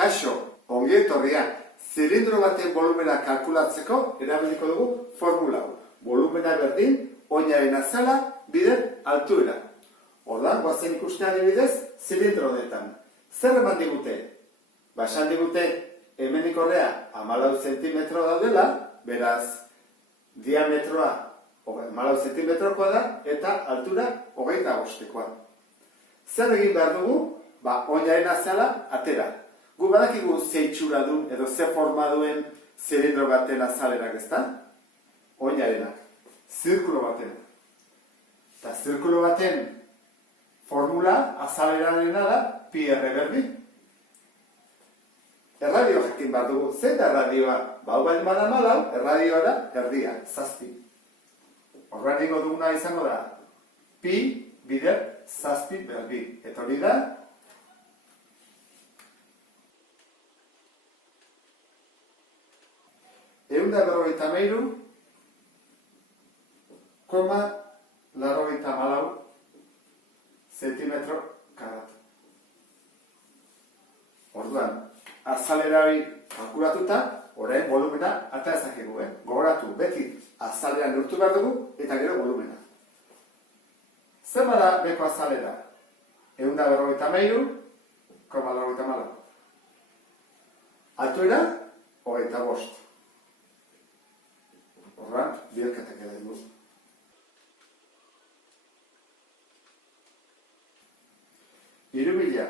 Kaixo, ongi etorria, zilindro baten volumena kalkulatzeko erabiliko dugu formula hau. Volumena berdin, oinaren azala, bider altuera. Ordan, guazen ikustea adibidez, zilindro honetan. Zer eman digute? Esan digute, hemenik ordea 14 zentimetro daudela, beraz, diametroa 14 zentimetrokoa da, eta altura 25koa. Zer egin behar dugu? Oinaren azala atera. Gu badakigu ze itxura duen edo ze forma duen zilindro baten azalerak, ezta? Oinarenak. Zirkulo baten. Eta zirkulo baten formula azalerarena da pi r berdi. Erradio jakin behar dugu. Zein da erradioa? Hau baldin bada 4, erradioa da erdia, 7. Horrean ingo duguna izango da pi bider 7 berdi. Eta hori da 153,84 zentimetro karatu. Orduan, azalerari kalkulatuta, orain volumena ata ezakegu, Gogoratu, beti azaleran neurtu behar dugu, eta gero volumena. Zer bada beko azalera? 153,84. Altuera, 25. Horran, biderketak edo dugu. Irubila,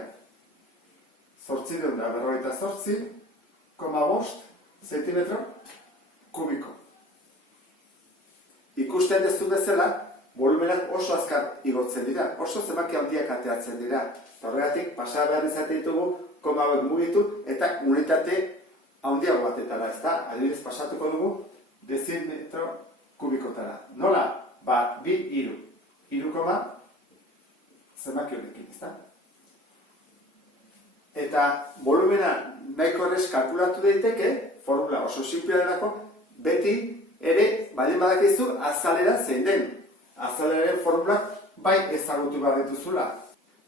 848,5 zentimetro kubiko. Ikusten dezu bezala, volumenak oso azkar igotzen dira, oso zenbaki handiak ateatzen dira. Horregatik, pasa behar izate ditugu, koma hauek mugitu, eta unitate handiago batetara, ezta? Adibidez, pasatuko dugu, dezimetro kubikotara. Nola? 2, 3. 3, zenbaki honekin, ezta? Eta volumena nahiko errez kalkulatu daiteke, formula oso simplea delako, beti ere, baldin badakizu, azalera zein den. Azaleraren formulak bai ezagutu behar dituzula.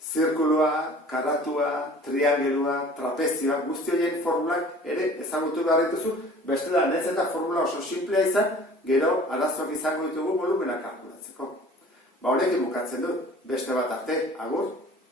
Zirkulua, karatua, triangelua, trapezioa, guzti horien formulak ere ezagutu behar dituzu, bestela nahiz eta formula oso simplea izan, gero arazoak izango ditugu volumena kalkulatzeko. Horrekin bukatzen dut, beste bat arte, agur!